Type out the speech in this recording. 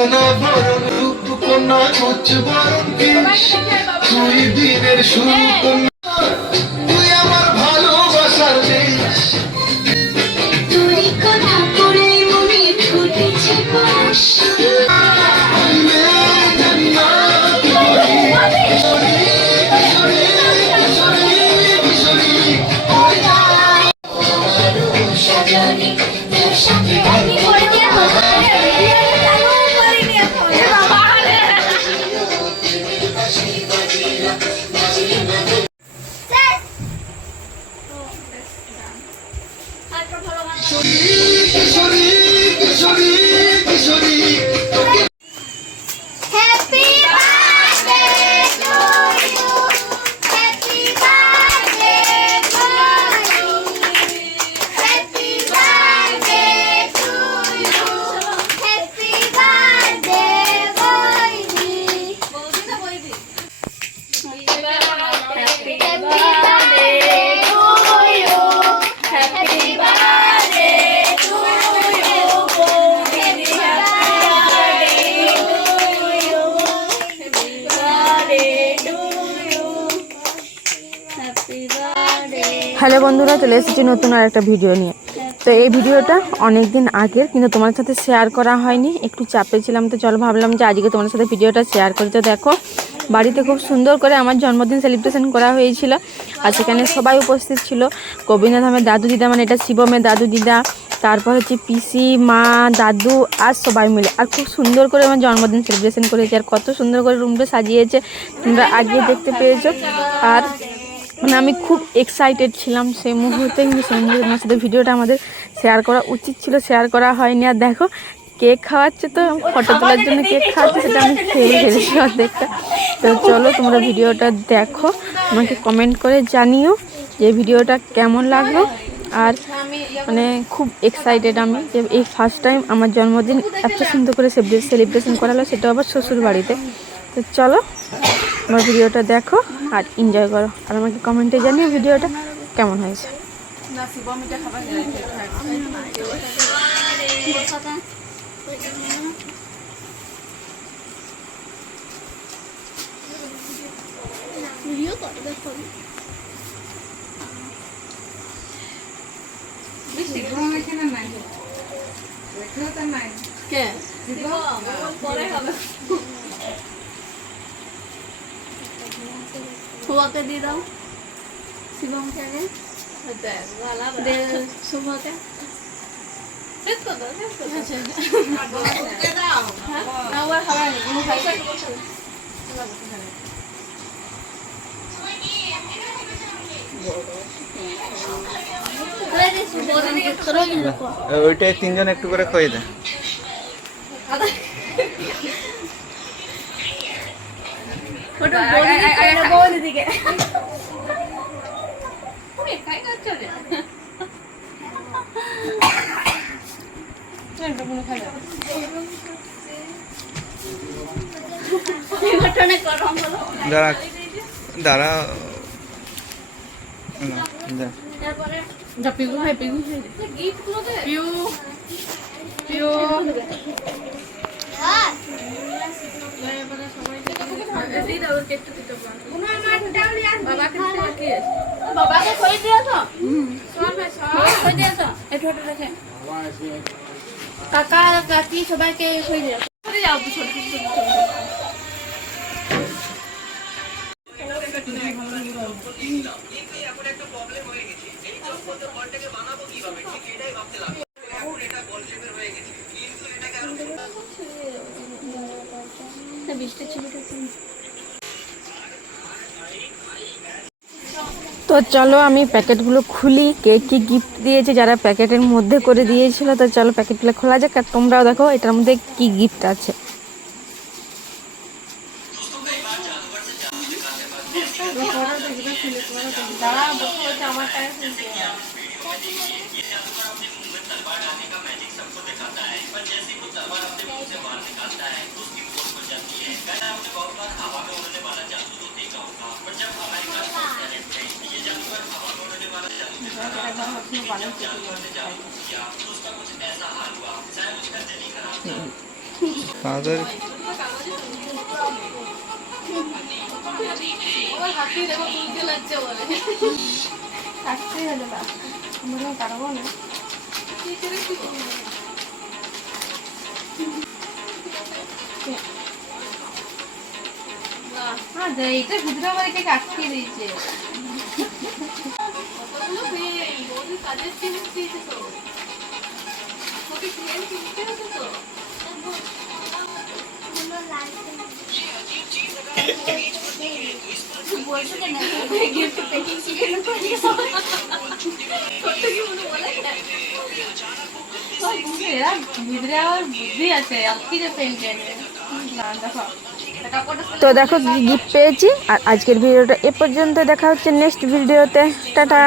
সোনা বরণ রূপকন্যা উচ্চ বরণ কেশ, তুই দিনের সুকন্যা, তুই আমার ভালোবাসার দেশ। তুই কথা পড়ে মনে ফুটেছে পাশ, হ্যালো বন্ধুরা, চলে এসেছি নতুন আর একটা ভিডিও নিয়ে। তো এই ভিডিওটা অনেক দিন আগের, কিন্তু তোমার সাথে শেয়ার করা হয়নি, একটু চাপে ছিলাম। তো চলো ভাবলাম যে আজকে তোমার সাথে ভিডিওটা শেয়ার করি। তো দেখো, বাড়িতে খুব সুন্দর করে আমার জন্মদিন সেলিব্রেশন করা হয়েছিল, আর সেখানে সবাই উপস্থিত ছিল। গোবিন্দধামের দাদু দিদা, মানে এটা শিবমের দাদু দিদা, তারপর হচ্ছে পিসি মা, দাদু, আর সবাই মিলে। আর খুব সুন্দর করে আমার জন্মদিন সেলিব্রেশন করেছে, আর কত সুন্দর করে রুমটা সাজিয়েছে তোমরা আগে দেখতে পেয়েছো। আর মানে আমি খুব এক্সাইটেড ছিলাম সেই মুহূর্তে, কিন্তু সেই মুহূর্তে আমার সাথে ভিডিওটা আমাদের শেয়ার করা উচিত ছিল, শেয়ার করা হয়নি। আর দেখো, কেক খাওয়াচ্ছে, তো ফটো তোলার জন্য কেক খাওয়াচ্ছে, সেটা আমি খেয়ে ফেলেছি অর্ধেকটা। তো চলো তোমরা ভিডিওটা দেখো, আমাকে কমেন্ট করে জানিও যে ভিডিওটা কেমন লাগলো। আর মানে খুব এক্সাইটেড আমি যে এই ফার্স্ট টাইম আমার জন্মদিন এত সুন্দর করে সেলিব্রেশন করা হলো, সেটা আবার শ্বশুর বাড়িতে। তো চলো আমার ভিডিওটা দেখো আর এনজয় করো, আর আমাকে কমেন্টে জানিও ভিডিওটা কেমন হয়েছে। শুভকে দিয়ে দাও, শিবমকে আগে শুভকে ওইটাই তিনজন একটু করে খোয়ে দেয়। দিদিকে দাঁড়া দাঁড়া, পিউ হয়, পিউ পিউ পিউ বাবাকে খই দিয়েছ, কাকা কাকি সবাইকে খই দিয়েছ। তো চলো আমি প্যাকেটগুলো খুলি, কে কি গিফট দিয়েছে যারা প্যাকেটের মধ্যে করে দিয়েছিল। তো চলো প্যাকেটগুলো খোলা যাক, আর তোমরাও দেখো এটার মধ্যে কি গিফট আছে। তাড়াতাড়ি আমার হাতে দেখো তুলতে লাগছে বলে কাটতেই হলো না আমরা কাটবো না এইটা ভিতরে আমার একে আটকে দিয়েছে কাজের জিনিস দিয়েছে তো ওকে ক্লিয়ার কিনতে হতো তো বলছো কেন গিফট প্যাকিং শিখে তো কি মনে বলে এরা ভিতরে আমার বুদ্ধি আছে আপনি যে পেন কেনে না দেখো তো দেখো গিফট পেয়েছি। আর আজকের ভিডিওটা এ পর্যন্ত, দেখা হচ্ছে নেক্সট ভিডিওতে। টাটা।